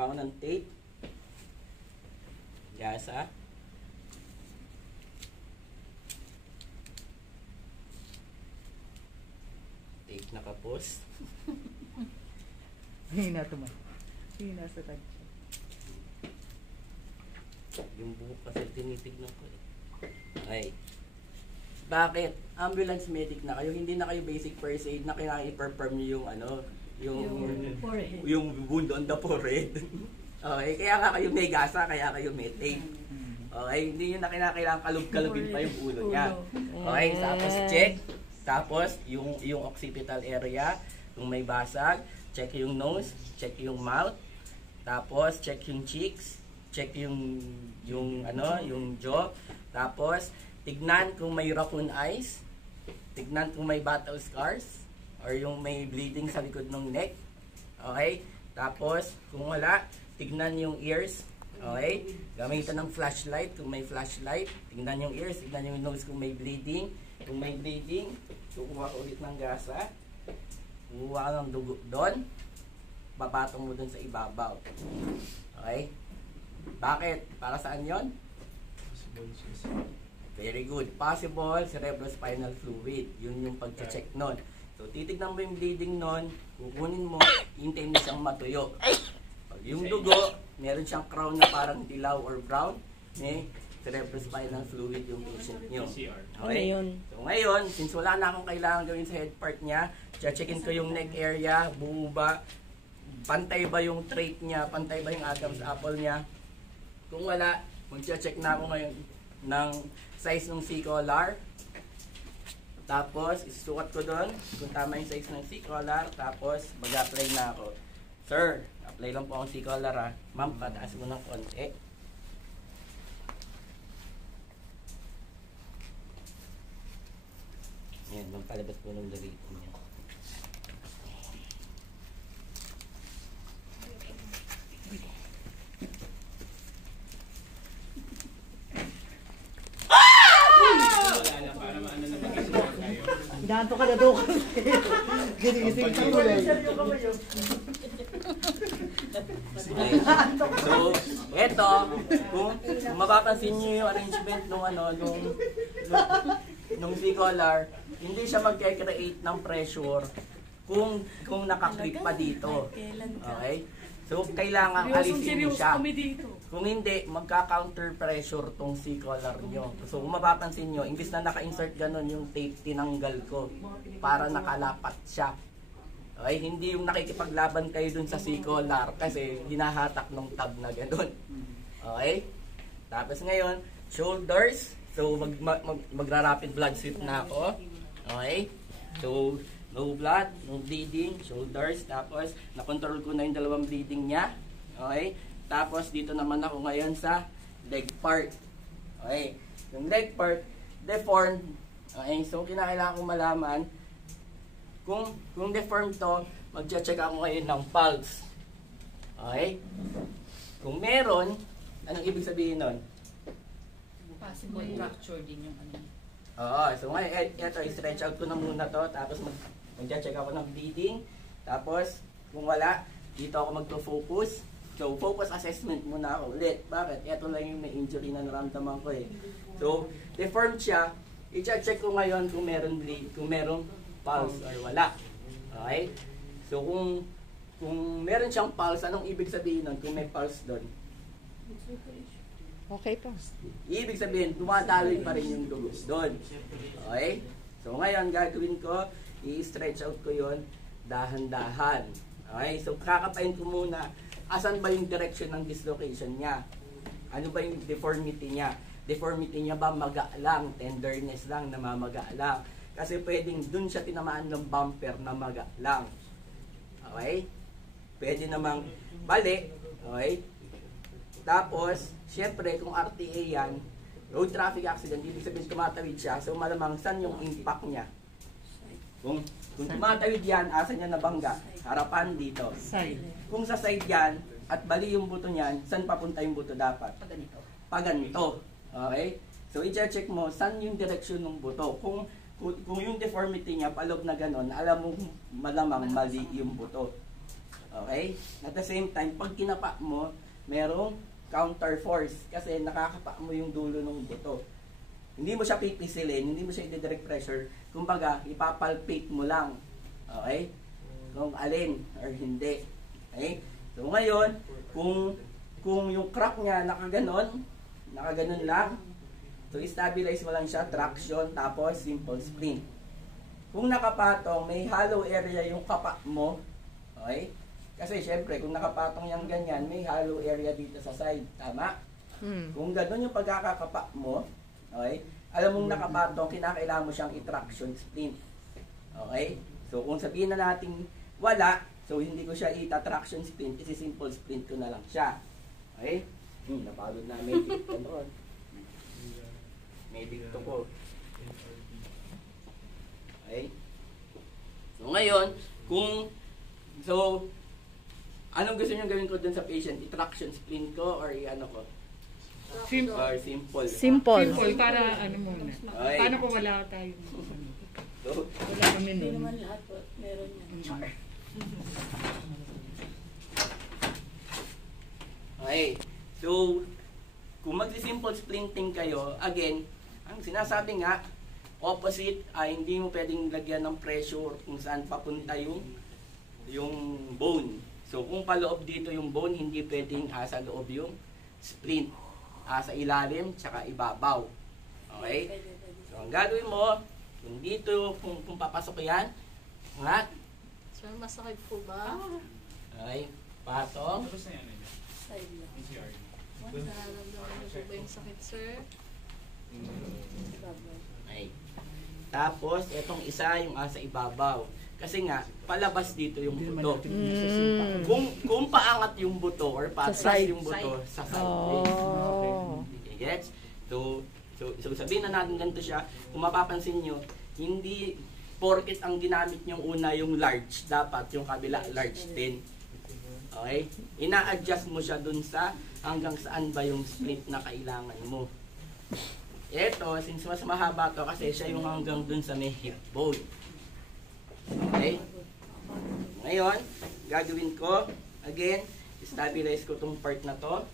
Kuha ko ng tape. Gasa. Tape nakapos. Hina ito man. Hina sa tag. Yung buhok kasi tinitignan ko eh. Okay. Bakit? Ambulance medic na kayo, hindi na kayo basic first aid na kailangan i-perform nyo yung ano, yung wound on the forehead. Okay, kaya nga kayo may gasa, kaya kayo may tape. Okay, hindi nyo na kailangan kalub-kalubin pa yung ulo niya. Okay, tapos check. Tapos yung occipital area, kung may basag, check yung nose, check yung mouth. Tapos check yung cheeks, check yung jaw. Tapos tignan kung may raccoon eyes, tignan kung may battle scars, or yung may bleeding sa likod ng neck. Okay? Tapos, kung wala, tignan yung ears. Okay? Gamitan ng flashlight kung may flashlight. Tignan yung ears, tignan yung nose kung may bleeding. Kung may bleeding, kukuha ko ulit ng gasa. Kukuha ka ng dugo doon. Papatong mo doon sa ibabaw. Okay? Bakit? Para saan yon? Very good. Possible cerebrospinal fluid. Yun yung pag-check nun. So, titignan mo yung bleeding nun, kukunin mo, hintayin mo siyang matuyo. Pag yung dugo, meron siyang crown na parang dilaw or brown, cerebrospinal fluid yung patient nyo. Okay? So, ngayon, since wala na akong kailangan gawin sa head part niya, checkin ko yung neck area, buo ba, pantay ba yung trait niya, pantay ba yung Adam's apple niya. Kung wala, mag-check na ako ngayon ng size ng C-collar. Tapos, isusukat ko doon kung tama yung size ng C-collar. Tapos, mag-apply na ako. Sir, apply lang po ang C-collar ha. Ma'am, pataas mo ng konti. Yan, magpalabas po ng dagito niya. Dato ka na doon. Ginising ka mo lang. So, eto, kung mapapansin niyo yung arrangement nung C-collar, hindi siya mag-create ng pressure kung nakaklip pa dito. Okay? So, kailangan alisin mo siya. Kung hindi, magka-counter pressure tong C-collar nyo. So, kung mapapansin nyo, imbis na naka-insert ganun yung tape, tinanggal ko para nakalapat siya. Okay? Hindi yung nakikipaglaban kayo dun sa C-collar kasi hinahatak ng tab na ganun. Okay? Tapos ngayon, shoulders. So, magra-rapid blood sweep na ako. Okay? So, no blood, no bleeding, shoulders. Tapos, nakontrol ko na yung dalawang bleeding niya. Okay? Tapos, dito naman ako ngayon sa leg part. Okay? Yung leg part, deformed. Okay? So, kinakailangan ko malaman kung deformed to, mag-check ako ngayon ng pulse. Okay? Kung meron, anong ibig sabihin nun? Possible fracture din yung ano. Oo. So, ngayon, ito, i-stretch out ko na muna to. Tapos, mag-check ako ng bleeding. Tapos, kung wala, dito ako magpo-focus. So, focus assessment muna ako ulit. Bakit? Ito lang yung may injury na naramdaman ko eh. So, deformed siya. I-check ko ngayon kung meron bleed, kung meron pulse or wala. Okay? So, kung meron siyang pulse, anong ibig sabihin nun? Kung may pulse doon? Okay pa. Ibig sabihin, tumataloy pa rin yung dugo doon. Okay? So, ngayon, gagawin ko, i-stretch out ko yon dahan-dahan. Okay? So, kakapain ko muna asan ba yung direction ng dislocation niya? Ano ba yung deformity niya? Deformity niya ba maga lang, tenderness lang, namamaga lang? Kasi pwedeng dun siya tinamaan ng bumper na maga lang. Okay? Pwede namang bali. Okay? Tapos, syempre, kung RTA yan, road traffic accident, ibig sabihin tumatawid siya, so malamang saan yung impact niya? Kung tumatawid yan, asan niya nabangga? Harapan dito. Side. Kung sa side yan, at bali yung buto niyan, saan papunta yung buto dapat? Paganito. Paganito. Okay? So, i-check mo, saan yung direksyon ng buto? Kung yung deformity niya, palog na ganon, alam mo malamang mali yung buto. Okay? At the same time, pag kinapa mo, merong counter force kasi nakakapa mo yung dulo ng buto. Hindi mo siya pipisilin, hindi mo siya i-direct pressure. Kumbaga, ipapalpate mo lang. Okay? Kung alin or hindi. Okay? So ngayon, kung yung crack niya nakaganon lang, so stabilize mo lang siya, traction, tapos simple sprint. Kung nakapatong, may hollow area yung kapa mo. Okay? Kasi syempre, kung nakapatong yung ganyan, may hollow area dito sa side. Tama? Kung gano'n yung pagkakakapa mo, okay, alam mong nakapatong, kinakailangan mo siyang i-traction sprint. Okay? So, kung sabihin na natin wala, so hindi ko siya i-traction sprint, isi-simple sprint ko na lang siya. Okay? Napagod na may dicto doon. May dicto ko. Okay? So, ngayon, anong gusto niyo gawin ko dun sa patient? I-traction sprint ko or i-ano ko? Simple. Or simple? Simple. Simple para ano muna. Okay. Paano kung wala tayo? So, Wala kami Hindi nun. naman lahat po, meron yan. okay. So, kung magsi-simple sprinting kayo, again, ang sinasabi nga, opposite ay hindi mo pwedeng lagyan ng pressure kung saan papunta yung bone. So, kung paloob dito yung bone, hindi pwedeng sa loob yung sprint. Sa ilalim, tsaka ibabaw. Okay? So, ang gagawin mo, kung dito, kung papasok yan, angat. Sir, masakit po ba? Okay, patong. Side lang. Nararamdaman niyo po ba yung sakit, sir? Ibabaw. Okay. Tapos, etong isa yung sa ibabaw. Kasi nga, palabas dito yung buto. Kung paangat yung buto or patras side. yung buto sa side. Oh. Okay, gets? So sabihin na natin ganito siya, kung mapapansin nyo, hindi porket ang ginamit nyong una yung large, dapat yung kabila large din. Okay? Ina-adjust mo siya dun sa hanggang saan ba yung split na kailangan mo. Ito, since mas mahaba to kasi siya yung hanggang dun sa may hip bone. Okay? Ngayon, gagawin ko, again, stabilize ko tong part na to.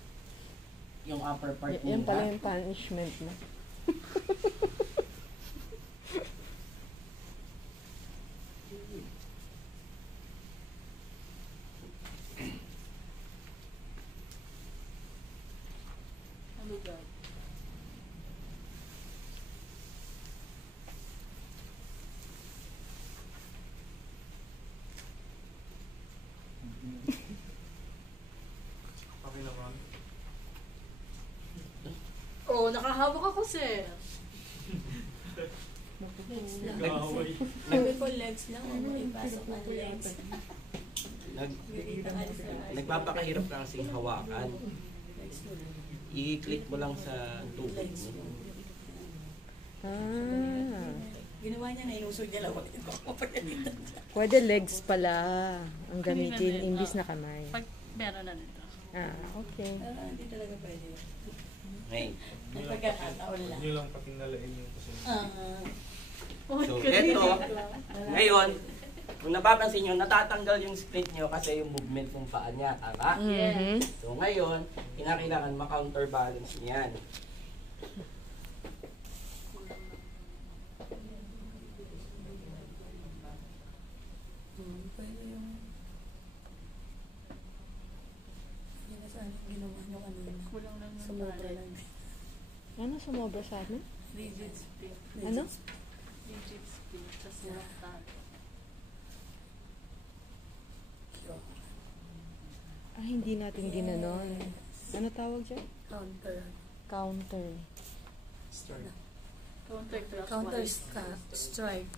Yung upper part Yan muna. pala yung punishment mo. Ano ba? Oo, nakahawak ako, sir. Legs lang. Sabi ko legs lang, ipasok na legs. Nagpapakahirap ka kasing hawakan. Legs mo lang. I-click mo lang sa tubig Legs mo. mo. Ginawa niya na inusog niya lang. Pwede legs pala ang gamitin, imbis na kamay. Pag meron na nito. Okay. Hindi talaga pwede. Okay. Nagpagkakataon lang. Hindi lang patinalain yung kasi. So, eto, ngayon, kung napapansin nyo, natatanggal yung split nyo kasi yung movement ng paa niya, tama? Mhm. So, ngayon, kinakailangan ma-counterbalance niyan. Pwede yung... Hindi na saan yung ginawa niyo kanina. Kulang lang ng Sumobra talent. lang. Ano sumobra sa amin? Rigid split. Ano? Rigid split. Tapos rock talent. Hindi natin ginanon. Ano tawag dyan? Counter. Counter. Counter class Counter wise. strike.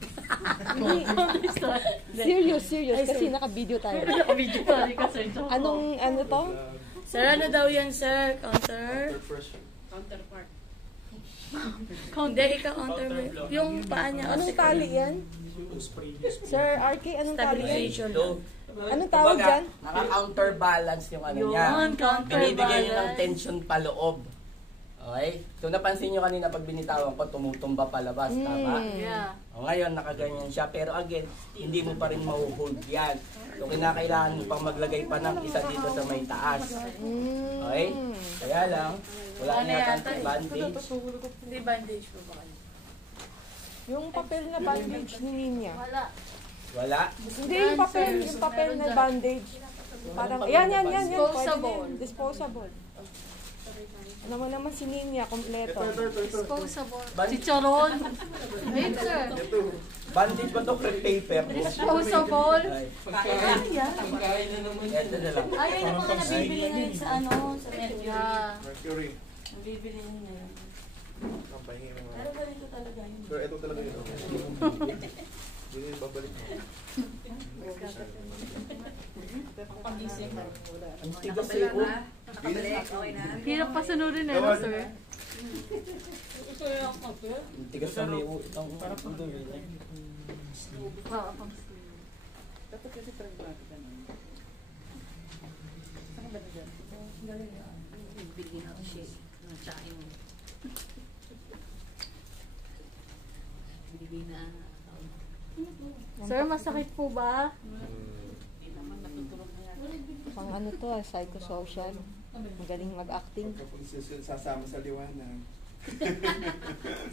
Serious. Kasi naka-video tayo. Video sorry kasi. Ano to? Sir, ano daw yan, sir? Counter? Counterpart. Hindi, ikaw counter mo. Yung paa niya. Anong tali yan? Sir RK, anong tali yan? Stabilization. So, Anong tawag kumbaga, dyan? naka-counterbalance yung ano niya. Yun, counterbalance. Binibigyan nyo ng tension paloob. Okay? So napansin nyo kanina pag binitawan ko, tumutumba palabas, tama? Yeah. O ngayon, nakaganyan siya. Pero again, hindi mo pa rin mahuhold yan. So kinakailangan mo pang maglagay pa ng isa dito sa may taas. Okay? Kaya lang, wala na yata bandage. Hindi bandage po ba kayo? Yung papel na bandage ni Ninya. Wala. Wala? Hindi, yung papel na bandage. Parang, yan. Disposable. Pwede. Disposable. Ano mo naman si Ninya, kompleto. Disposable. Chicharon. Wait, sir. Bandage ba ito? Crepe paper? Disposable. Ay, ito na lang. Ay, yung mga nabibili ngayon sa sa Mercury. Yeah. Mercury. Nabibili nyo ngayon. Kampahin mo. Pero ganito talaga yun. Pero ito talaga yun. Hindi yung babalik mo. Ang tigas eh, oh. Hirap pa sunodin eh, no, sir? Ang tigas sa may oh. Itong dumi. Oo, pang Dapat kasi pragmatic naman. Saan ka ba na dyan? Bigyan ako shake. Tsakin mo. Hindi na. Sir, masakit po ba? Hindi naman natutulog na yan. Pang ano to, psychosocial. Magaling mag-acting. Kapag sasama sa liwanag.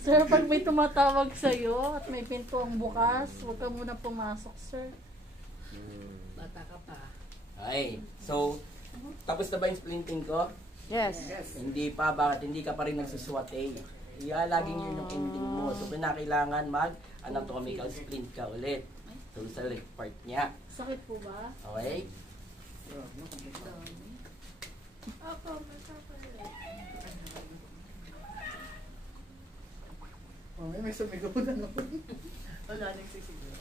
Sir, pag may tumatawag sa'yo at may pinto ang bukas, huwag ka muna pumasok, sir. Bata ka pa. Ay, so, tapos na ba yung splinting ko? Yes. Hindi pa, bakit hindi ka pa rin nagsuswate? Iya, laging yun yung ending mo. So, kinakailangan mag-anatomical splint ka ulit. So, sa leg part niya. Sakit po ba? Okay? Opo, magkakaroon. Oh, may sumigaw na naman. Wala nang sisigaw.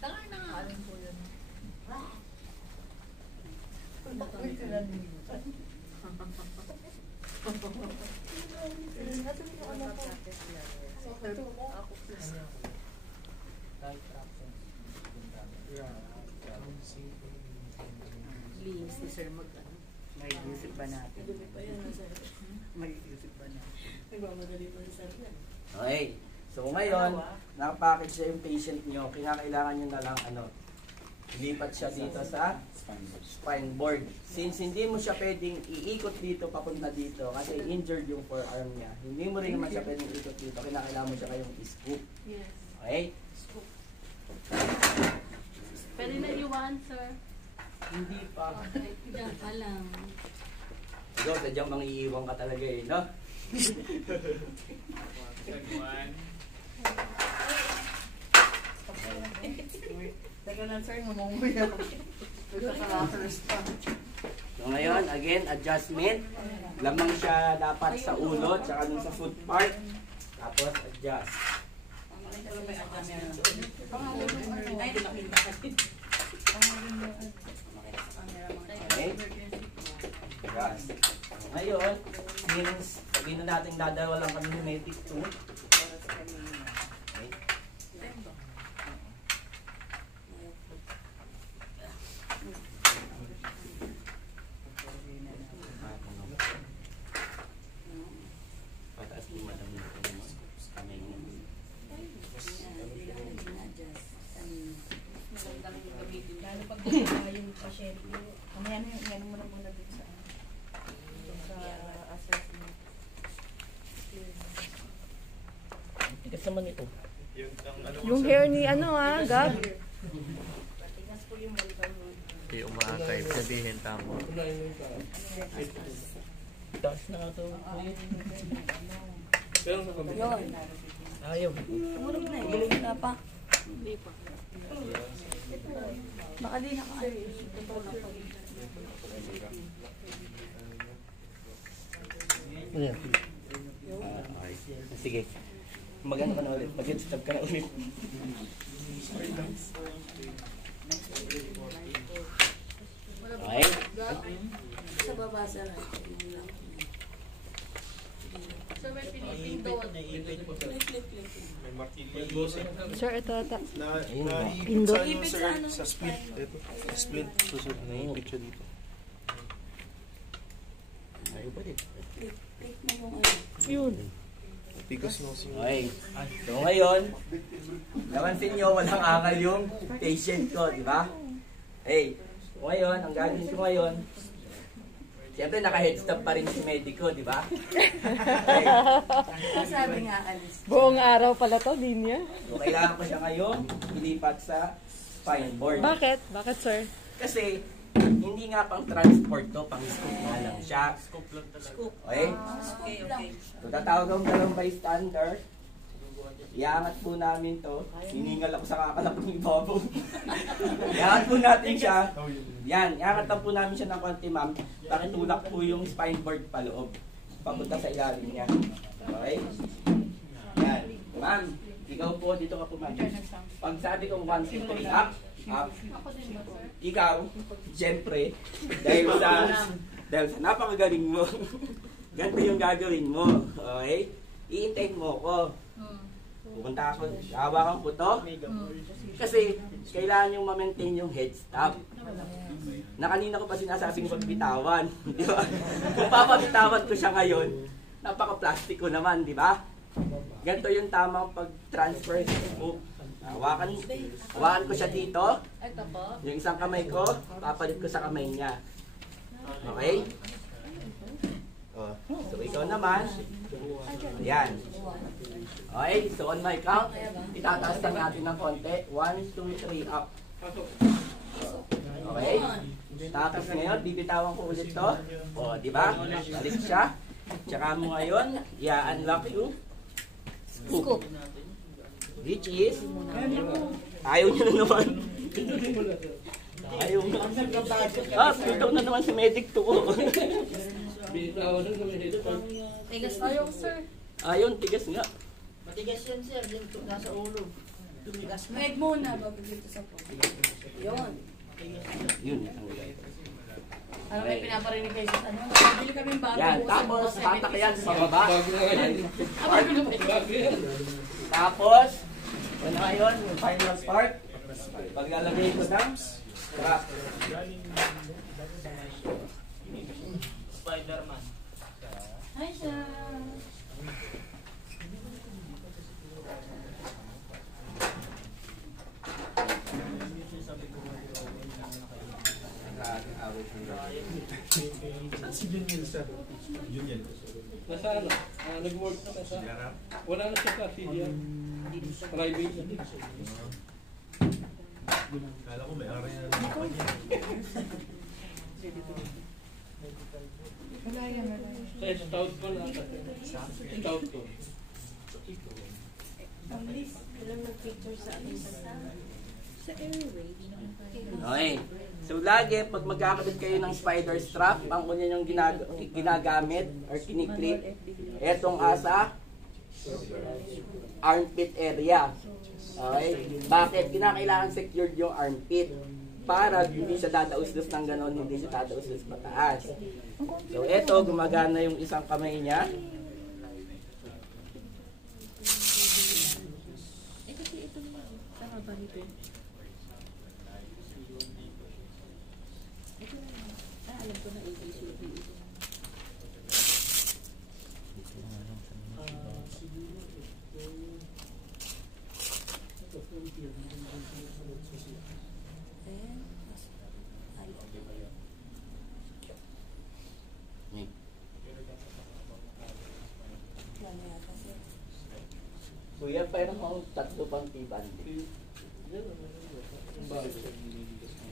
Tangay na nga. Alin po yun? Bakit sila nilimutan? Nasaan yung anak ko? Ako Linis ni sir mag-ano. may isip ba natin? Madumi pa yan, sir. May isip ba natin? Nagmamadali pa rin sir yan. Okay. So, ngayon, nakapackage na yung patient nyo. Kailangan nyo na lang, ilipat siya dito sa spine board. Since hindi mo siya pwedeng iikot dito, papunta dito, kasi injured yung forearm niya. Hindi mo rin naman siya pwedeng iikot dito. Kailangan mo siya kayong i-scoop. Yes. Okay? Pwede na iwan, sir. Hindi pa. Okay, diyan ka lang. Ikaw, sadyang mangiiwan ka talaga eh, no? Teka lang sir, ngumungoy ako. Nagkaka-first pa. So ngayon, again, adjustment. Lamang siya dapat sa ulo, tsaka dun sa foot part. Tapos, adjust. Okay? Adjust. So ngayon, since sabihin na natin dadalawa lang kami ng medic 2. Okay? Pataas mo madam na ito naman. Kamay niya. Lalo pag yung pasyente, ano mo na muna dun sa assessment. Tigas naman ito. Yung hair ni Gab. Patigas po yung balikan mo. Hindi umakay, sabihin tama. Taas na ito. Yun. Ayaw. Tumulog na eh. Wala pa. Hindi pa. Baka di na ka. Sige. Magano ka na ulit. Mag-stop ka na ulit. Okay? Sa baba sir. Sir, may pinipindot. May martilyo. Sir, ito ata. Naipit sa ano sir, sa split. Ito, split. Susunod, naipit siya dito. Ayun pa din. Take mo yung ano. Yun. Tigas mo si... Okay. So ngayon, napansin nyo, walang akal yung patient ko, di ba? Hey, so ngayon, ang gagawin ko ngayon, siyempre naka-headstop pa rin si medico, di ba? Okay. Sabi nga, alis. Buong araw pala to, linya. So kailangan ko siya ngayon ilipat sa spine board. Bakit? Bakit, sir? Kasi, hindi nga pang transport to, pang scoop nga lang siya. Scoop lang talaga. Scoop. Okay? Okay, okay. So tatawag ang dalawang bystander. Iangat po namin to. Siningal ako sa kakalap ng ibabaw. Iangat po natin siya. Yan, iangat lang po namin siya ng konti, ma'am. Pakitulak po yung spine board paloob. Papunta sa ilalim niya. Okay? Yan. Ma'am, ikaw po, dito ka po, ma'am. Pag sabi kong 1, 2, 3, up. Ikaw, siyempre, dahil sa napakagaling mo, ganito yung gagawin mo. Okay? Iintayin mo ko. Pupunta ako, hawakan ko to. Kasi, kailangan yung ma-maintain yung head stop. Na kanina ko pa sinasabing pagbitawan. Di ba? Kung papabitawan ko siya ngayon, napaka-plastic ko naman, di ba? Ganito yung tamang pag-transfer sa scoop. Hawakan ko siya dito. Ito po. Yung isang kamay ko, papalit ko sa kamay niya. Okay? So, ikaw naman. Ayan. Okay, so on my count, itataas lang natin ng konti. 1, 2, 3, up. Okay? Tapos ngayon, bibitawan ko ulit to. O, di ba? Balik siya. Tsaka mo ngayon, i-unlock yung scoop. Which is, ayaw niya na naman. Ayaw na. Ito na naman si medic to ko. Tigas na. Ayaw, sir. Ayaw, tigas nga. Matigas yan, sir. Yung nasa ulo. Tumigas na. Wait muna bago dito sa po. Yun. Yun. Ano kayo pinaparinig kayo sa ano? Bili kami bago. Yan, tapos hatak yan sa baba. Tapos, ano ngayon, yung final part. Paglalagay ko ng strap. Spider-Man. Hi, siya. Si Junior sa... Junior. Nasa ano? Nag-work na sa... Wala na siya sa CDR. Private na din. Kala ko may area na naman niya. Sa stout ko na. Stout ko. Ang list. Walang nag-picture sa amin sa airway. Okay. So lagi, pag magkakabit kayo ng spider strap, ang kunya yung ginagamit or kiniklip, etong asa armpit area. Okay? Bakit? Kinakailangan secured yung armpit para hindi siya dadausdos ng ganon, hindi siya dadausdos pataas. So eto, gumagana yung isang kamay niya. Kuya, pero kung tatlo pang tibandi.